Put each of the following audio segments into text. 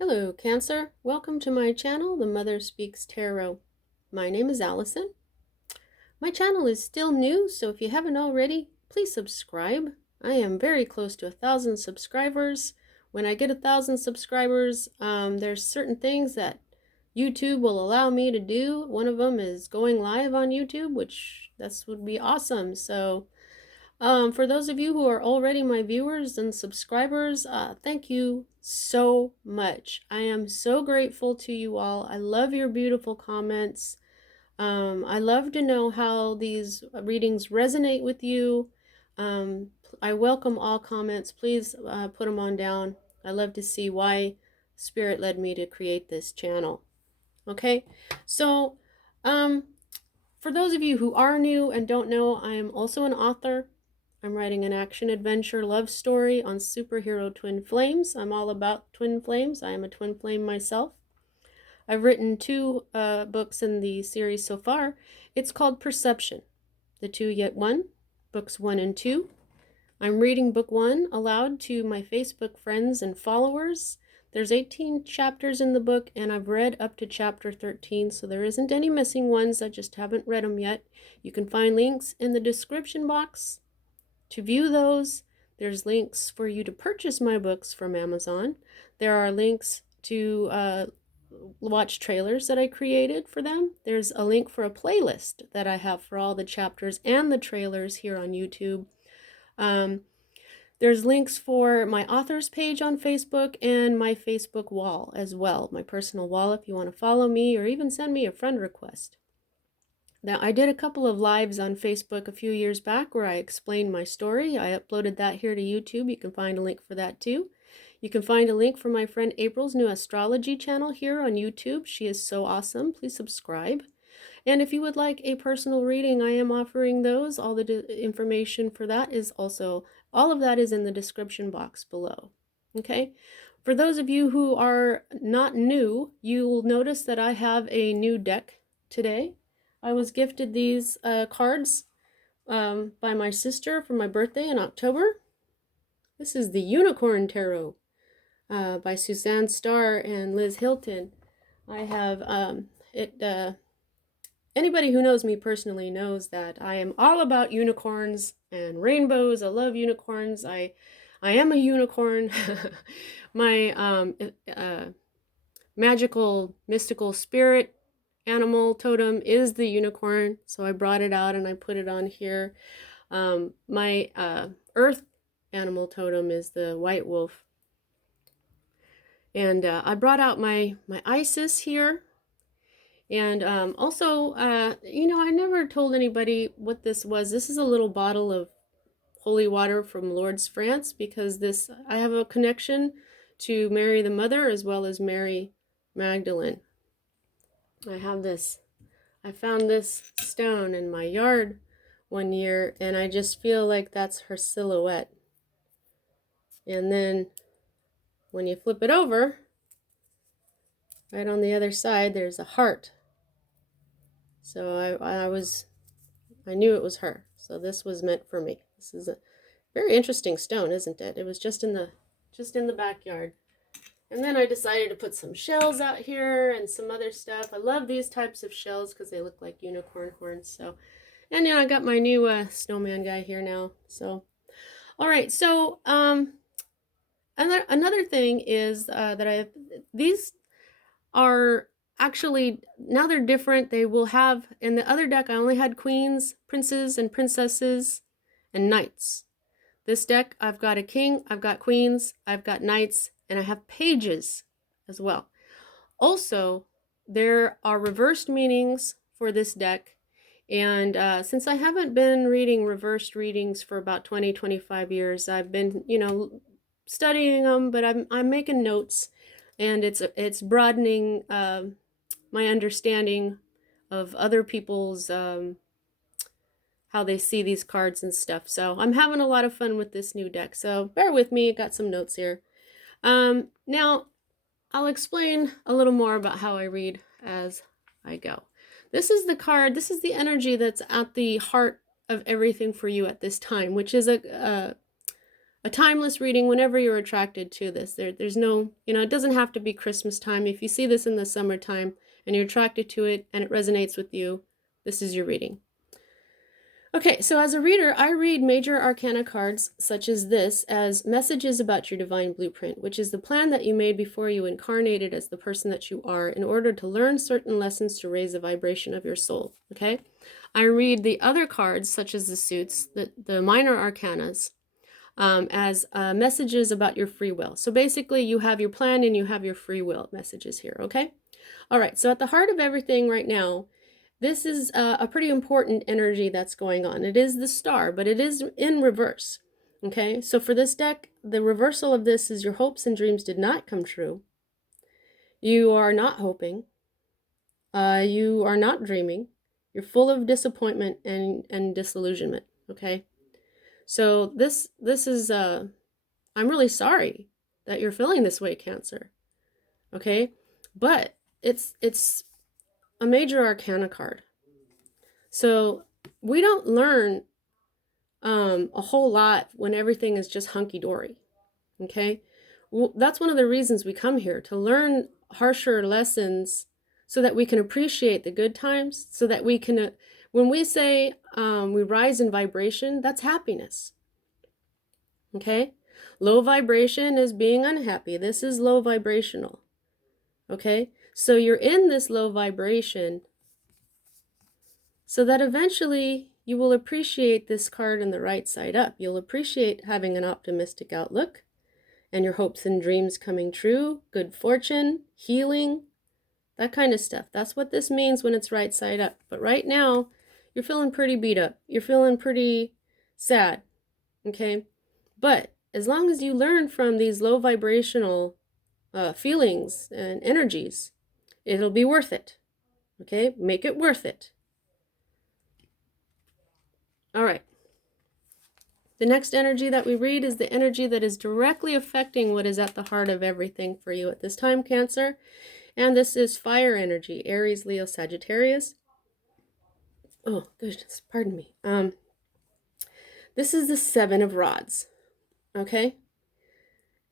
Hello, Cancer. Welcome to my channel, The Mother Speaks Tarot. My name is Allison. My channel is still new, so if you haven't already, please subscribe. I am very close to 1,000 subscribers. When I get 1,000 subscribers, there's certain things that YouTube will allow me to do. One of them is going live on YouTube, which would be awesome. So for those of you who are already my viewers and subscribers, thank you so much. I am so grateful to you all. I love your beautiful comments. I love to know how these readings resonate with you. I welcome all comments. Please put them on down. I love to see why Spirit led me to create this channel. Okay, so for those of you who are new and don't know, I am also an author. I'm writing an action-adventure love story on superhero twin flames. I'm all about twin flames. I am a twin flame myself. I've written two books in the series so far. It's called Perception, The Two Yet One, books 1 and 2. I'm reading book 1 aloud to my Facebook friends and followers. There's 18 chapters in the book, and I've read up to chapter 13, so there isn't any missing ones. I just haven't read them yet. You can find links in the description box to view those. There's links for you to purchase my books from Amazon. There are links to watch trailers that I created for them. There's a link for a playlist that I have for all the chapters and the trailers here on YouTube. There's links for my authors page on Facebook and my Facebook wall as well, my personal wall if you want to follow me or even send me a friend request. Now, I did a couple of lives on Facebook a few years back where I explained my story. I uploaded that here to YouTube. You can find a link for that too. You can find a link for my friend April's new astrology channel here on YouTube. She is so awesome. Please subscribe. And if you would like a personal reading, I am offering those. All the information for that is also, all of that is in the description box below. Okay? For those of you who are not new, you will notice that I have a new deck today. I was gifted these cards by my sister for my birthday in October. This is the Unicorn Tarot by Suzanne Starr and Liz Hilton. I have anybody who knows me personally knows that I am all about unicorns and rainbows. I love unicorns. I am a unicorn. My magical, mystical spirit animal totem is the unicorn, so I brought it out and I put it on here. My earth animal totem is the white wolf. And I brought out my Isis here. And also, you know, I never told anybody what this was. This is a little bottle of holy water from Lourdes, France, because I have a connection to Mary the Mother as well as Mary Magdalene. I found this stone in my yard one year, and I just feel like that's her silhouette. And then when you flip it over, right on the other side, there's a heart. So I knew it was her. So this was meant for me. This is a very interesting stone, isn't it? It was just in the backyard. And then I decided to put some shells out here and some other stuff. I love these types of shells because they look like unicorn horns. So, and I got my new snowman guy here now. So, all right. So, another thing is that these are actually, now they're different. They will have, in the other deck, I only had queens, princes, and princesses, and knights. This deck, I've got a king, I've got queens, I've got knights, and I have pages as well. Also, there are reversed meanings for this deck. And since I haven't been reading reversed readings for about 20-25 years, I've been, studying them, but I'm making notes, and it's broadening my understanding of other people's how they see these cards and stuff. So I'm having a lot of fun with this new deck. So bear with me. Got some notes here. Now, I'll explain a little more about how I read as I go. This is the card, this is the energy that's at the heart of everything for you at this time, which is a a timeless reading whenever you're attracted to this. There's no, it doesn't have to be Christmas time. If you see this in the summertime and you're attracted to it and it resonates with you, this is your reading. Okay, so as a reader, I read major arcana cards such as this as messages about your divine blueprint, which is the plan that you made before you incarnated as the person that you are in order to learn certain lessons to raise the vibration of your soul, okay? I read the other cards, such as the suits, the minor arcanas, as messages about your free will. So basically, you have your plan and you have your free will messages here, okay? All right, so at the heart of everything right now, this is a pretty important energy that's going on. It is the star, but it is in reverse, okay? So for this deck, the reversal of this is your hopes and dreams did not come true. You are not hoping. You are not dreaming. You're full of disappointment and disillusionment, okay? So this is, I'm really sorry that you're feeling this way, Cancer, okay? But it's a major arcana card. So we don't learn a whole lot when everything is just hunky-dory, okay? Well, that's one of the reasons we come here, to learn harsher lessons so that we can appreciate the good times, so that we can, when we say we rise in vibration, that's happiness, okay? Low vibration is being unhappy. This is low vibrational, okay? So you're in this low vibration so that eventually you will appreciate this card in the right side up. You'll appreciate having an optimistic outlook and your hopes and dreams coming true, good fortune, healing, that kind of stuff. That's what this means when it's right side up. But right now, you're feeling pretty beat up. You're feeling pretty sad, okay? But as long as you learn from these low vibrational feelings and energies, it'll be worth it, okay? Make it worth it. All right. The next energy that we read is the energy that is directly affecting what is at the heart of everything for you at this time, Cancer. And this is fire energy, Aries, Leo, Sagittarius. Oh, goodness, pardon me. This is the Seven of Rods, okay?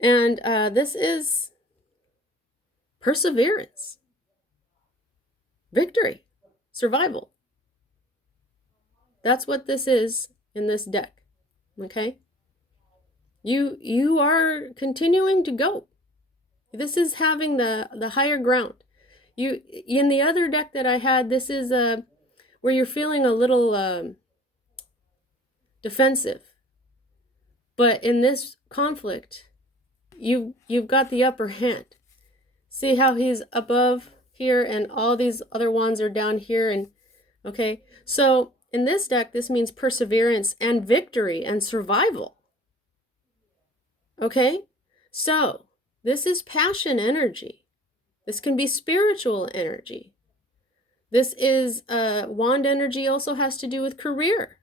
And this is perseverance, victory, survival. That's what this is in this deck, okay? You are continuing to go. This is having the higher ground. You, in the other deck that I had, this is where you're feeling a little defensive. But in this conflict, you've got the upper hand. See how he's above here and all these other ones are down here, and okay? So in this deck, this means perseverance and victory and survival. Okay? So this is passion energy. This can be spiritual energy. This is wand energy, also has to do with career.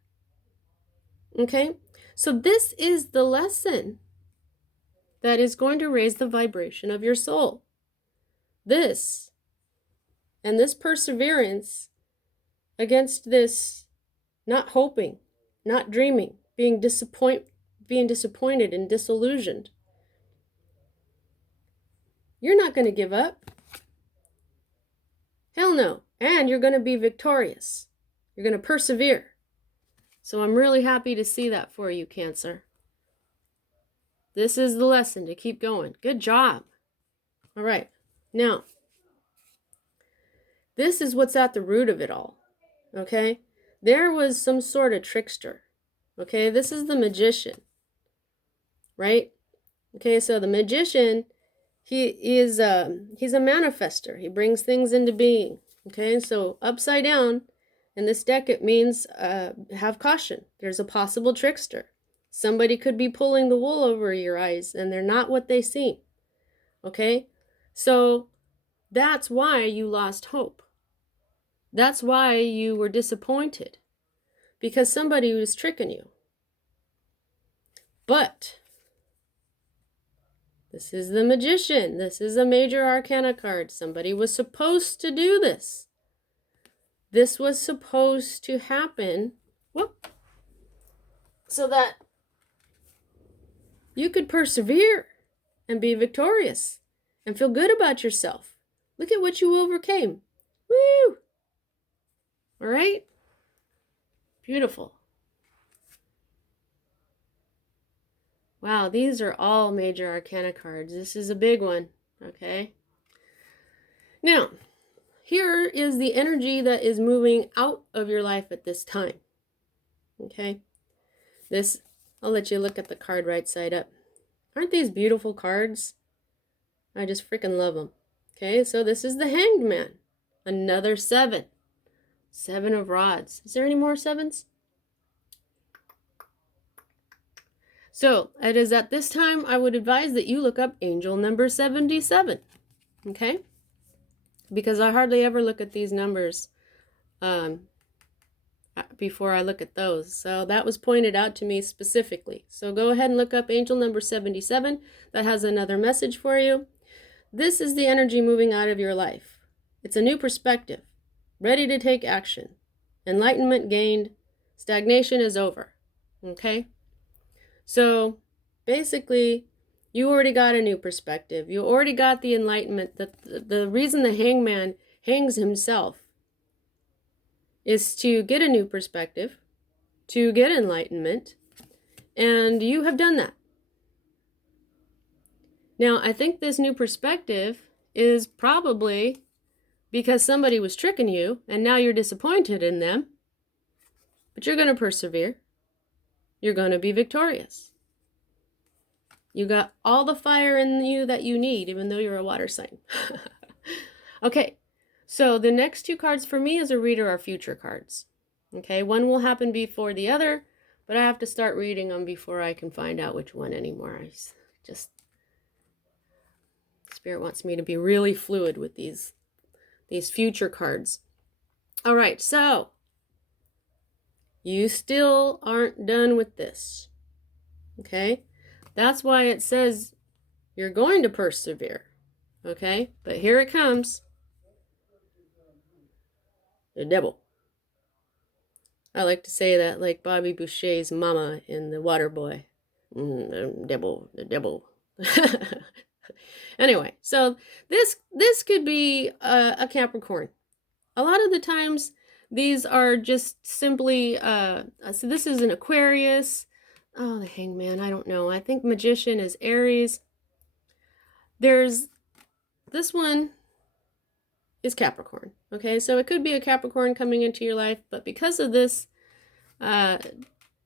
Okay? So this is the lesson that is going to raise the vibration of your soul. This and this perseverance against this not hoping, not dreaming, being disappointed and disillusioned. You're not going to give up. Hell no. And you're going to be victorious. You're going to persevere. So I'm really happy to see that for you, Cancer. This is the lesson, to keep going. Good job. All right. Now, this is what's at the root of it all. Okay? There was some sort of trickster. Okay? This is the magician. Right? Okay, so the magician, he's a manifester. He brings things into being. Okay, so upside down in this deck, it means have caution. There's a possible trickster. Somebody could be pulling the wool over your eyes, and they're not what they seem. Okay, so that's why you lost hope. That's why you were disappointed, because somebody was tricking you. But this is the magician. This is a major arcana card. Somebody was supposed to do this. This was supposed to happen. Whoop. So that You could persevere and be victorious and feel good about yourself. Look at what you overcame. Woo! All right? Beautiful. Wow, these are all major arcana cards. This is a big one, okay? Now, here is the energy that is moving out of your life at this time, okay? This, I'll let you look at the card right side up. Aren't these beautiful cards? I just freaking love them. Okay, so this is the Hanged Man. Another 7. 7 of rods. Is there any more 7s? So, it is at this time I would advise that you look up angel number 77. Okay? Because I hardly ever look at these numbers before I look at those. So that was pointed out to me specifically. So go ahead and look up angel number 77. That has another message for you. This is the energy moving out of your life. It's a new perspective. Ready to take action. Enlightenment gained. Stagnation is over. Okay? So basically, you already got a new perspective. You already got the enlightenment. The reason the hangman hangs himself is to get a new perspective, to get enlightenment, and you have done that. Now, I think this new perspective is probably because somebody was tricking you, and now you're disappointed in them, but you're going to persevere. You're going to be victorious. You got all the fire in you that you need, even though you're a water sign. Okay, so the next 2 cards for me as a reader are future cards. Okay, one will happen before the other, but I have to start reading them before I can find out which one anymore. Spirit wants me to be really fluid with these future cards. All right, so you still aren't done with this. Okay? That's why it says you're going to persevere. Okay? But here it comes. The devil. I like to say that like Bobby Boucher's mama in The Water Boy. The devil. Anyway, so this could be a Capricorn. A lot of the times, these are just simply, so this is an Aquarius. Oh, the Hangman, I don't know. I think Magician is Aries. There's, this one is Capricorn. Okay, so it could be a Capricorn coming into your life, but because of this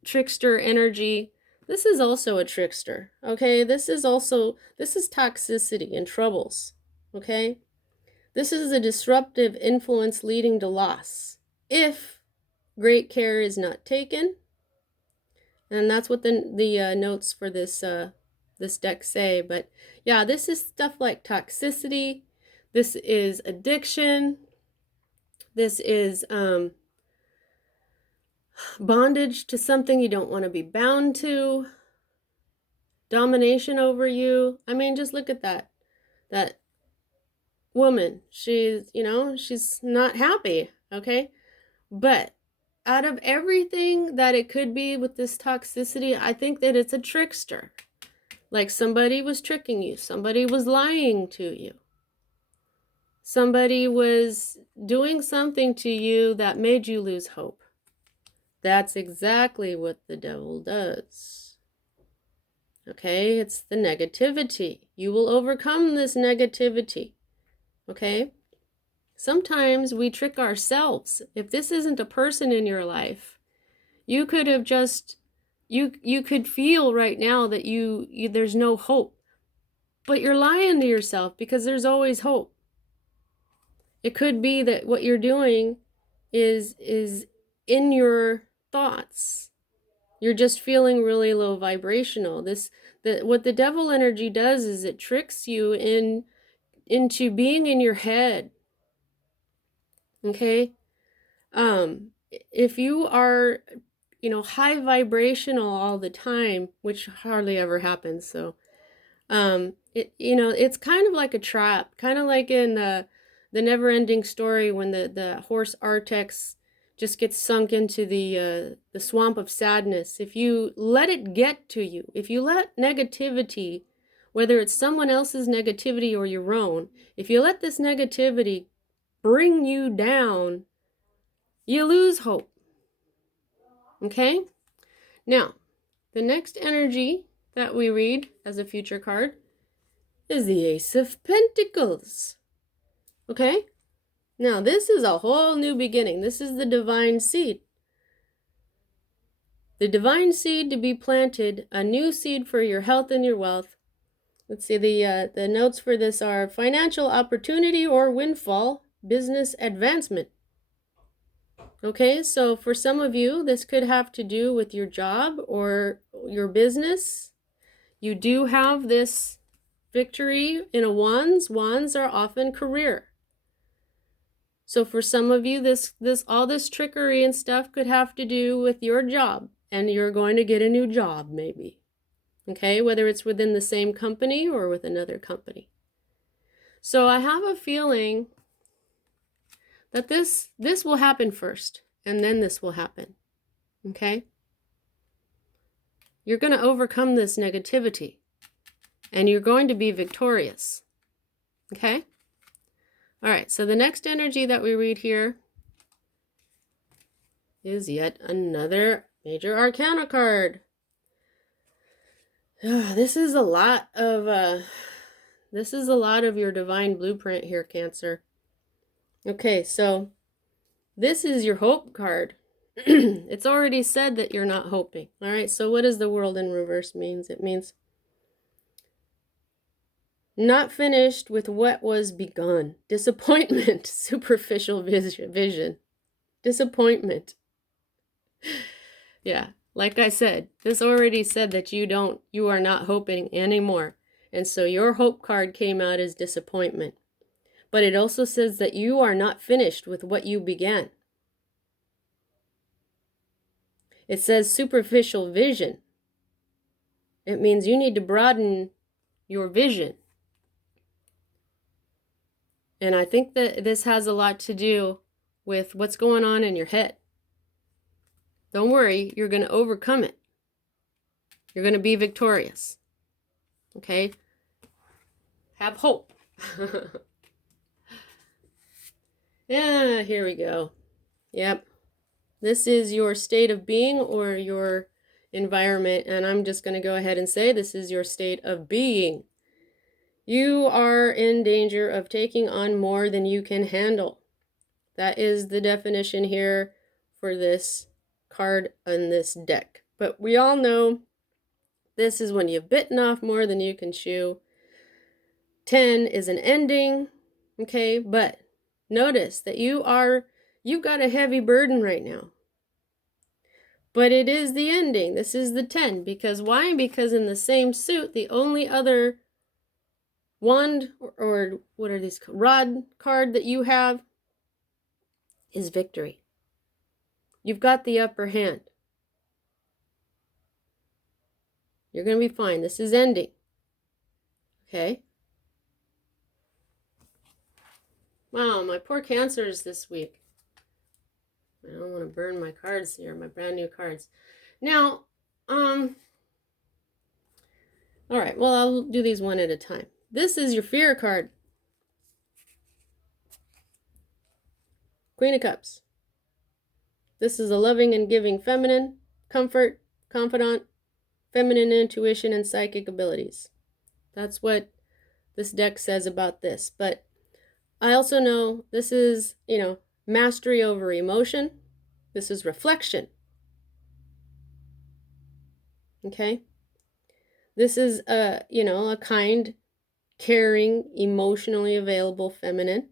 trickster energy, this is also a trickster. Okay, this is toxicity and troubles. Okay, this is a disruptive influence leading to loss if great care is not taken. And that's what the notes for this deck say. But yeah, this is stuff like toxicity. This is addiction. This is bondage to something you don't want to be bound to. Domination over you. I mean, just look at that woman. She's not happy, okay? But out of everything that it could be with this toxicity, I think that it's a trickster. Like somebody was tricking you. Somebody was lying to you. Somebody was doing something to you that made you lose hope. That's exactly what the devil does. Okay, it's the negativity. You will overcome this negativity. Okay? Sometimes we trick ourselves. If this isn't a person in your life, you could have just, you could feel right now that there's no hope. But you're lying to yourself because there's always hope. It could be that what you're doing is in your thoughts. You're just feeling really low vibrational. What the devil energy does is it tricks you into being in your head. Okay? If you are, high vibrational all the time, which hardly ever happens, so it's kind of like a trap, kind of like in the never-ending story when the horse Artax just get sunk into the swamp of sadness, if you let it get to you, if you let negativity, whether it's someone else's negativity or your own, if you let this negativity bring you down, you lose hope. Okay? Now, the next energy that we read as a future card is the Ace of Pentacles. Okay? Now, this is a whole new beginning. This is the divine seed. The divine seed to be planted, a new seed for your health and your wealth. Let's see, the notes for this are financial opportunity or windfall, business advancement. Okay, so for some of you, this could have to do with your job or your business. You do have this victory in a wands. Wands are often career. So for some of you, all this trickery and stuff could have to do with your job, and you're going to get a new job maybe. Okay, whether it's within the same company or with another company. So I have a feeling that this will happen first, and then this will happen. Okay? You're going to overcome this negativity, and you're going to be victorious. Okay? All right, so the next energy that we read here is yet another major arcana card. This is a lot of your divine blueprint here, Cancer. Okay, so this is your hope card. It's already said that you're not hoping. All right, so what does the world in reverse means? It means not finished with what was begun. Disappointment, superficial vision. Disappointment. Yeah, like I said, this already said that you are not hoping anymore. And so your hope card came out as disappointment. But it also says that you are not finished with what you began. It says superficial vision. It means you need to broaden your vision. And I think that this has a lot to do with what's going on in your head. Don't worry, you're going to overcome it. You're going to be victorious. Okay? Have hope. Yeah, here we go. Yep. This is your state of being or your environment, and I'm just going to go ahead and say this is your state of being. You are in danger of taking on more than you can handle. That is the definition here for this card on this deck. But we all know this is when you've bitten off more than you can chew. 10 is an ending, okay? But notice that you've got a heavy burden right now. But it is the ending. This is the 10. Because why? Because in the same suit, the only other wand or what are these, rod card that you have is victory. You've got the upper hand. You're going to be fine. This is ending. Okay? Wow, my poor Cancers this week. I don't want to burn my cards here, my brand new cards. Now, all right, well, I'll do these one at a time. This is your fear card. Queen of Cups. This is a loving and giving feminine, comfort, confidant, feminine intuition, and psychic abilities. That's what this deck says about this. But I also know this is, mastery over emotion. This is reflection. Okay? This is a kind, caring, emotionally available feminine.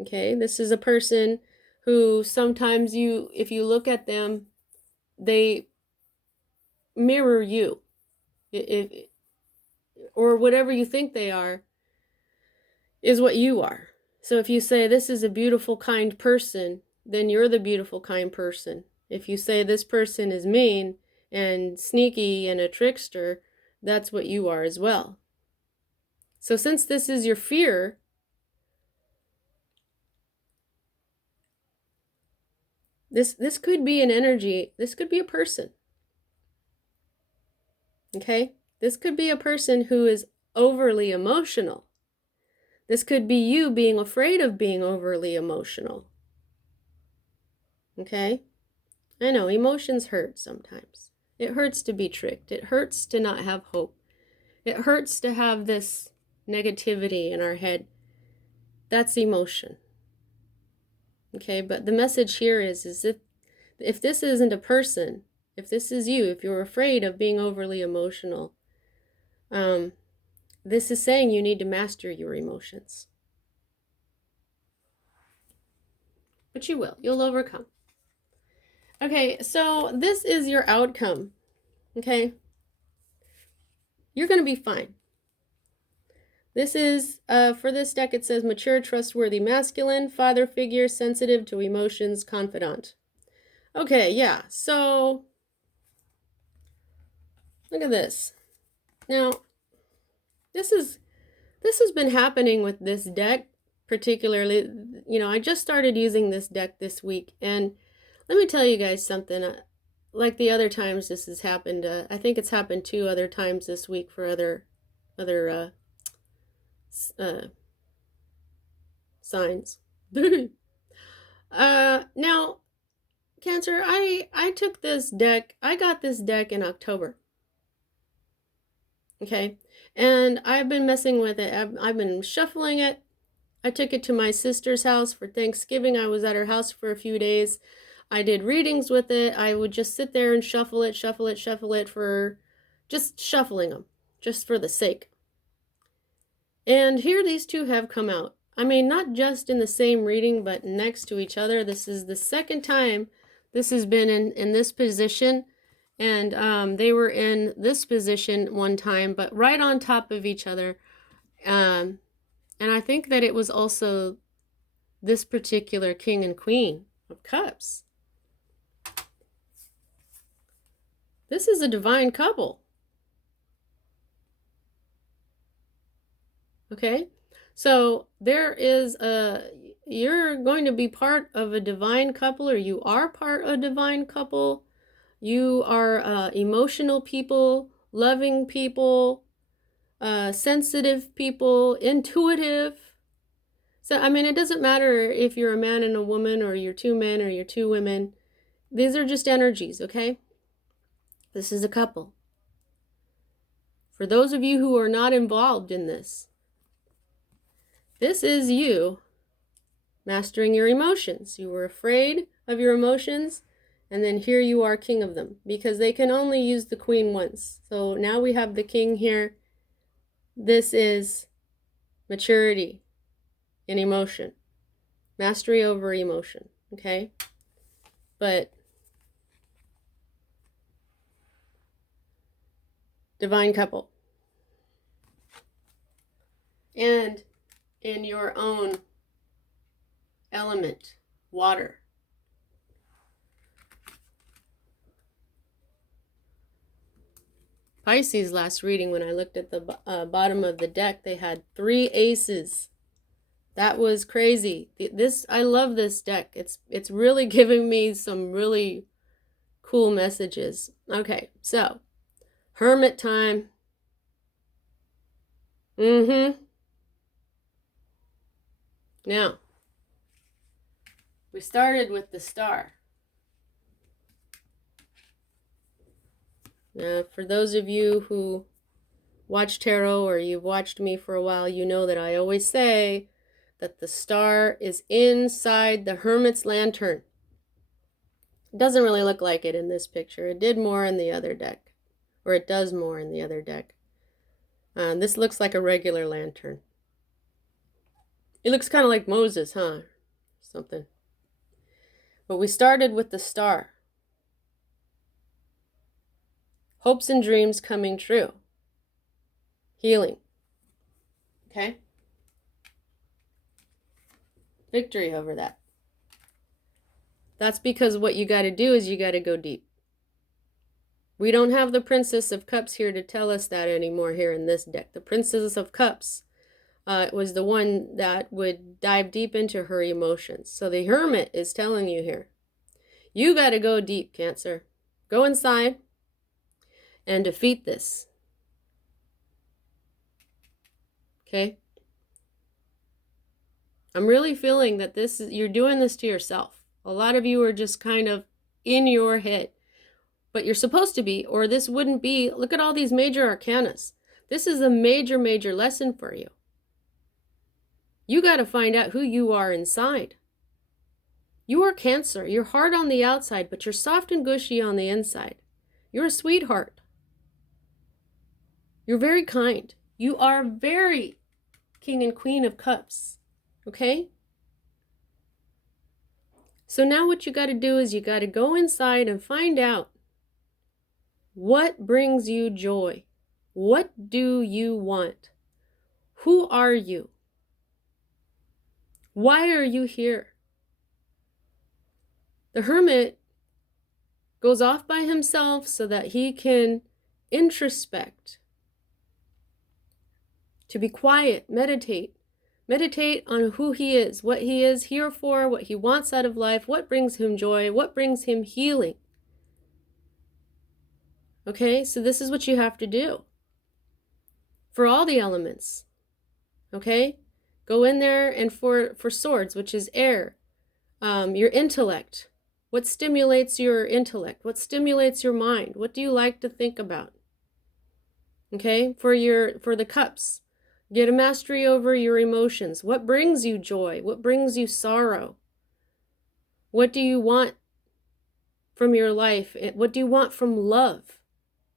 Okay? This is a person who sometimes if you look at them, they mirror you. Or whatever you think they are is what you are. So if you say this is a beautiful, kind person, then you're the beautiful, kind person. If you say this person is mean and sneaky and a trickster, that's what you are as well. So since this is your fear, This could be an energy. This could be a person. Okay? This could be a person who is overly emotional. This could be you being afraid of being overly emotional. Okay? I know, emotions hurt sometimes. It hurts to be tricked. It hurts to not have hope. It hurts to have this negativity in our head. That's emotion. Okay, but the message here is if this isn't a person, if this is you, if you're afraid of being overly emotional, this is saying you need to master your emotions. But you will. You'll overcome. Okay, so this is your outcome. Okay? You're going to be fine. This is, for this deck, it says mature, trustworthy, masculine, father figure, sensitive to emotions, confidant. Okay, yeah, so look at this. Now, this has been happening with this deck, particularly, you know, I just started using this deck this week, and let me tell you guys something. Like the other times this has happened, I think it's happened 2 other times this week for other signs. Now, Cancer, I took this deck, I got this deck in October. Okay, and I've been messing with it. I've been shuffling it. I took it to my sister's house for Thanksgiving. I was at her house for a few days. I did readings with it. I would just sit there and shuffle it for just shuffling them, just for the sake. And here these two have come out. I mean, not just in the same reading, but next to each other. This is the second time this has been in this position. And they were in this position one time, but right on top of each other. And I think that it was also this particular King and Queen of Cups. This is a divine couple. Okay? So there is you're going to be part of a divine couple, or you are part of a divine couple. You are emotional people, loving people, sensitive people, intuitive. So, I mean, it doesn't matter if you're a man and a woman, or you're 2 men, or you're 2 women. These are just energies, okay? This is a couple. For those of you who are not involved in this is you mastering your emotions. You were afraid of your emotions, and then here you are king of them, because they can only use the queen once. So now we have the king here. This is maturity in emotion, mastery over emotion, okay? But divine couple. And in your own element, water. Pisces, last reading, when I looked at the bottom of the deck, they had 3 aces. That was crazy. I love this deck. It's really giving me some really cool messages. Okay, so hermit time. Now, we started with the star. Now, for those of you who watch tarot, or you've watched me for a while, you know that I always say that the star is inside the hermit's lantern. It doesn't really look like it in this picture. It did more in the other deck, or it does more in the other deck. This looks like a regular lantern. It looks kind of like Moses, huh? Something. But we started with the star. Hopes and dreams coming true. Healing. Okay? Victory over that. That's because what you got to do is you got to go deep. We don't have the Princess of Cups here to tell us that anymore here in this deck. The Princess of Cups was the one that would dive deep into her emotions. So the Hermit is telling you here, You got to go deep, Cancer. Go inside and defeat this. Okay? I'm really feeling that you're doing this to yourself. A lot of you are just kind of in your head. But you're supposed to be, or this wouldn't be. Look at all these major arcanas. This is a major, major lesson for you. You got to find out who you are inside. You are Cancer. You're hard on the outside, but you're soft and gushy on the inside. You're a sweetheart. You're very kind. You are very King and Queen of Cups. Okay? So now what you got to do is you got to go inside and find out what brings you joy. What do you want? Who are you? Why are you here? The Hermit goes off by himself so that he can introspect, to be quiet, meditate on who he is, what he is here for, what he wants out of life, what brings him joy, what brings him healing. Okay, so this is what you have to do for all the elements. Okay, go in there, and for swords, which is air, your intellect. What stimulates your intellect? What stimulates your mind? What do you like to think about? Okay, for the cups, get a mastery over your emotions. What brings you joy? What brings you sorrow? What do you want from your life? What do you want from love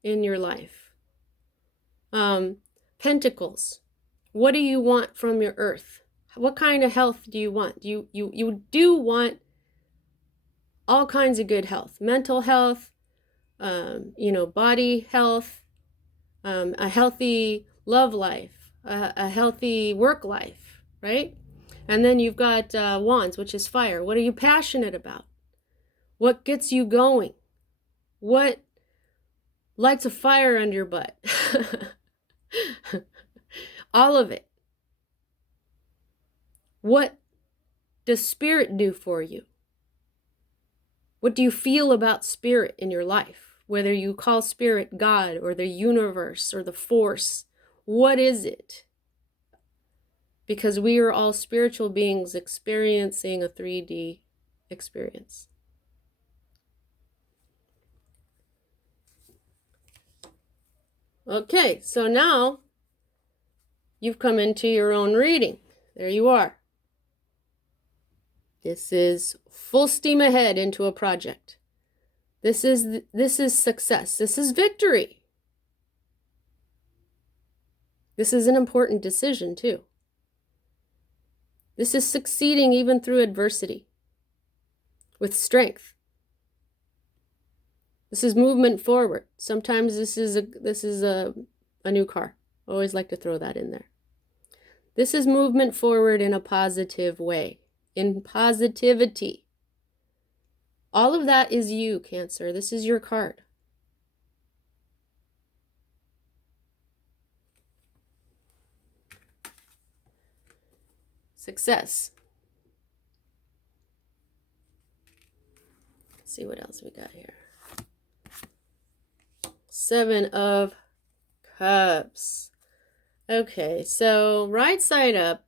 in your life? Pentacles. What do you want from your earth? What kind of health do you want? You do want all kinds of good health, mental health, body health, a healthy love life, a healthy work life, right? And then you've got wands, which is fire. What are you passionate about? What gets you going? What lights a fire under your butt? All of it. What does spirit do for you? What do you feel about spirit in your life? Whether you call spirit God or the universe or the force, what is it? Because we are all spiritual beings experiencing a 3D experience. Okay, so now you've come into your own reading. There you are. This is full steam ahead into a project. This is success. This is victory. This is an important decision too. This is succeeding even through adversity with strength. This is movement forward. Sometimes this is a new car. I always like to throw that in there. This is movement forward in a positive way. In positivity. All of that is you, Cancer. This is your card. Success. Let's see what else we got here. 7 of Cups. Okay, so right side up,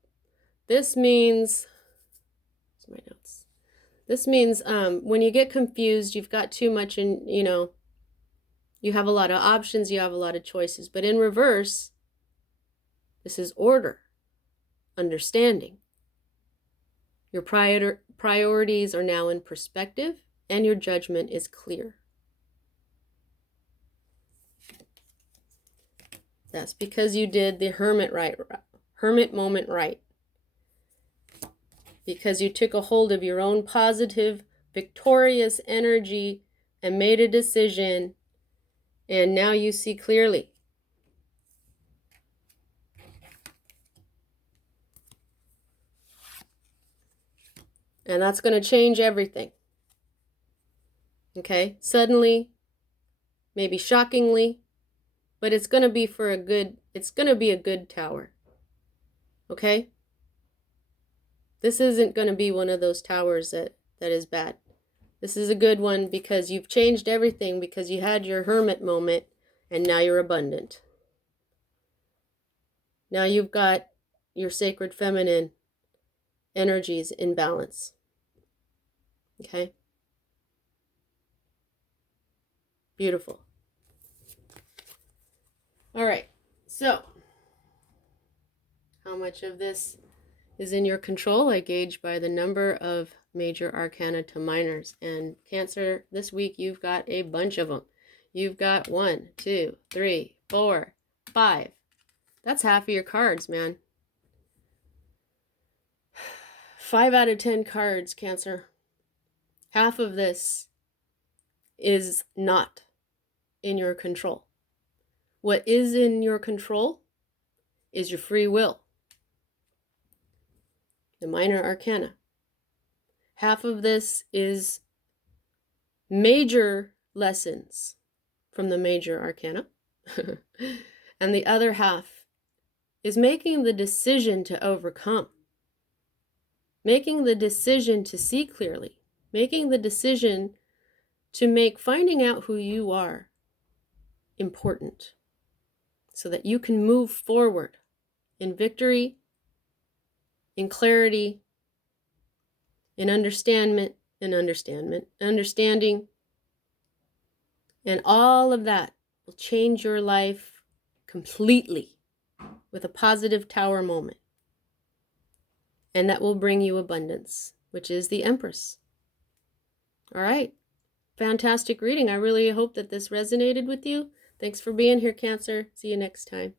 this means... my notes. This means when you get confused, you've got too much and you have a lot of options, you have a lot of choices. But in reverse, this is order, understanding. Your priorities are now in perspective and your judgment is clear. That's because you did the hermit moment right. Because you took a hold of your own positive, victorious energy and made a decision, and now you see clearly. And that's going to change everything. Okay? Suddenly, maybe shockingly, but it's going to be it's going to be a good tower. Okay? This isn't going to be one of those towers that is bad. This is a good one because you've changed everything, because you had your hermit moment and now you're abundant. Now you've got your sacred feminine energies in balance. Okay? Beautiful. All right. So, how much of this is in your control? I gauge by the number of major arcana to minors. And Cancer, this week you've got a bunch of them. You've got 1, 2, 3, 4, 5. That's half of your cards, man. 5 out of 10 cards, Cancer. Half of this is not in your control. What is in your control is your free will. The minor arcana. Half of this is major lessons from the major arcana. And the other half is making the decision to overcome. Making the decision to see clearly. Making the decision to make finding out who you are important, so that you can move forward in victory, in clarity, in understanding, and all of that will change your life completely with a positive tower moment. And that will bring you abundance, which is the Empress. All right. Fantastic reading. I really hope that this resonated with you. Thanks for being here, Cancer. See you next time.